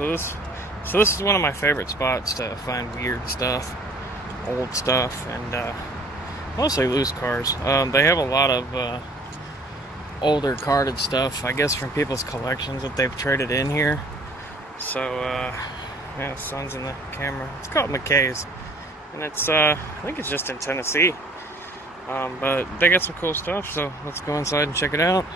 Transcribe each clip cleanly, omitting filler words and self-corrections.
So this is one of my favorite spots to find weird stuff, old stuff, and mostly loose cars. They have a lot of older carded stuff, I guess, from people's collections that they've traded in here. So yeah, the sun's in the camera. It's called McKay's, and it's I think it's just in Tennessee. But they got some cool stuff, so let's go inside and check it out.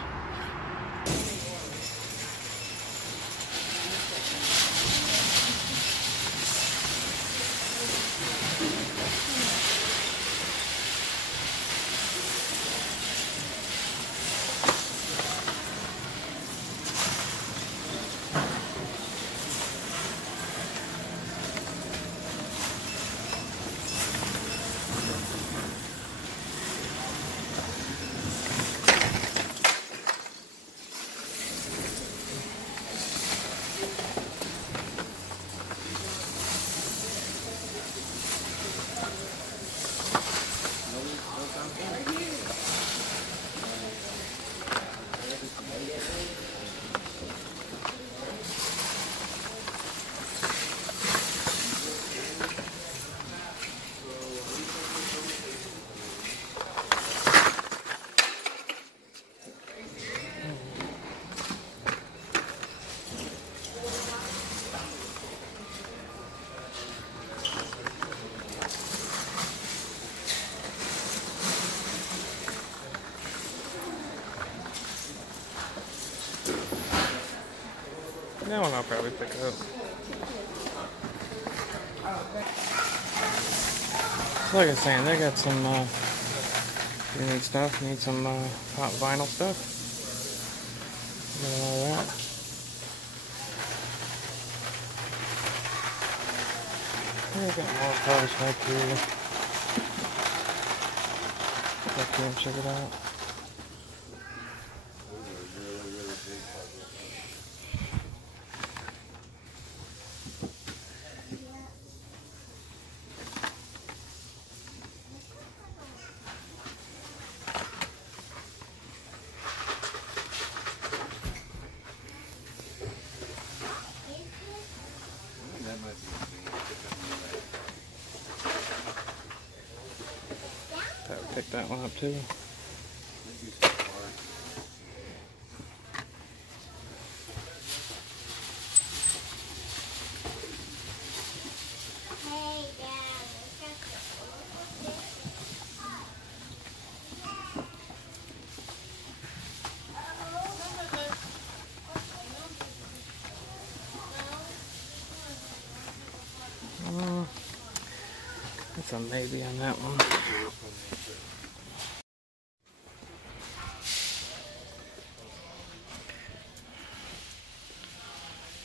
That one I'll probably pick up. Like I was saying, they got some unique stuff. Need some hot vinyl stuff. Got all that. I got more cars back here. Back here and check it out. Pick that one up too. That's a maybe on that one.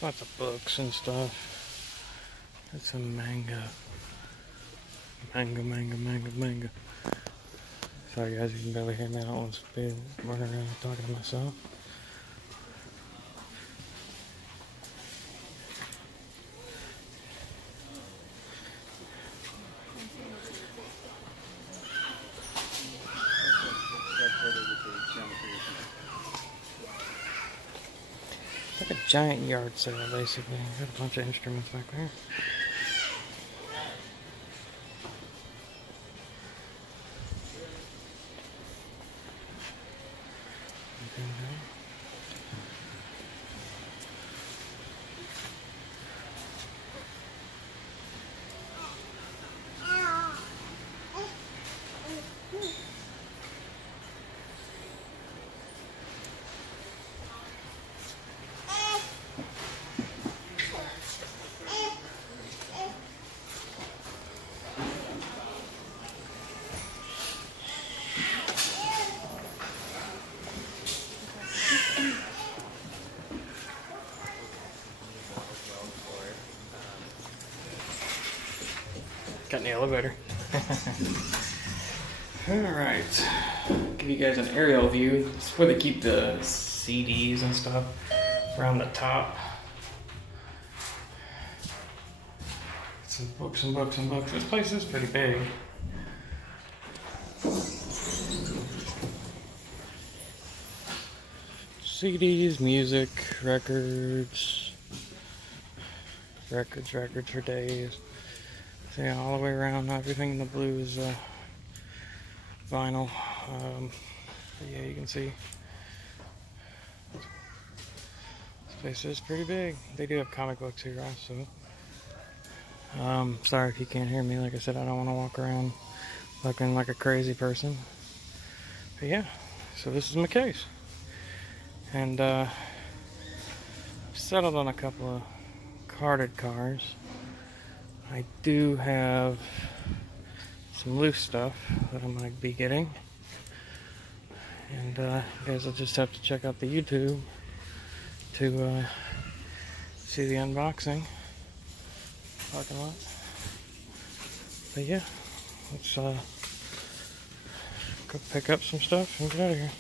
Lots of books and stuff. That's some manga. Manga. Sorry guys, you can barely hear me. I don't want to be running around talking to myself. It's like a giant yard sale, basically. Got a bunch of instruments back there. Got in the elevator. Alright. Give you guys an aerial view. It's where they keep the CDs and stuff around the top. Some books and books and books. This place is pretty big. CDs, music, records. records for days. So yeah, all the way around, everything in the blue is vinyl. Yeah, you can see this place is pretty big. They do have comic books here also. Sorry if you can't hear me. Like I said, I don't want to walk around looking like a crazy person. But yeah, so this is McKay's. And I've settled on a couple of carded cars. I do have some loose stuff that I might be getting. And you guys will just have to check out the YouTube to see the unboxing. Parking lot. But yeah, let's go pick up some stuff and get out of here.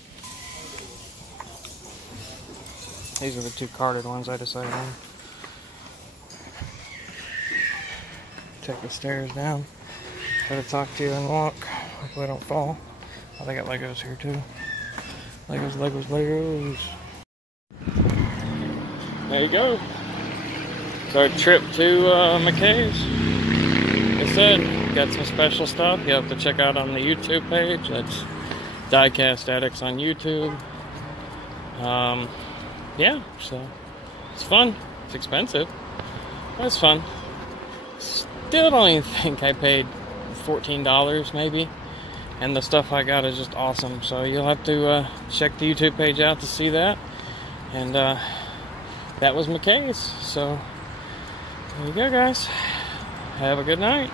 These are the two carded ones I decided on. Take the stairs down. Try to talk to you and walk. Hopefully I don't fall. Oh, they got Legos here too. Legos. There you go. So our trip to McKay's. Like I said, got some special stuff you have to check out on the YouTube page. That's Diecast Addicts on YouTube. Yeah, so it's fun. It's expensive, but it's fun. Still don't even think I paid $14 maybe. And the stuff I got is just awesome. So you'll have to check the YouTube page out to see that. And that was McKay's. So there you go, guys. Have a good night.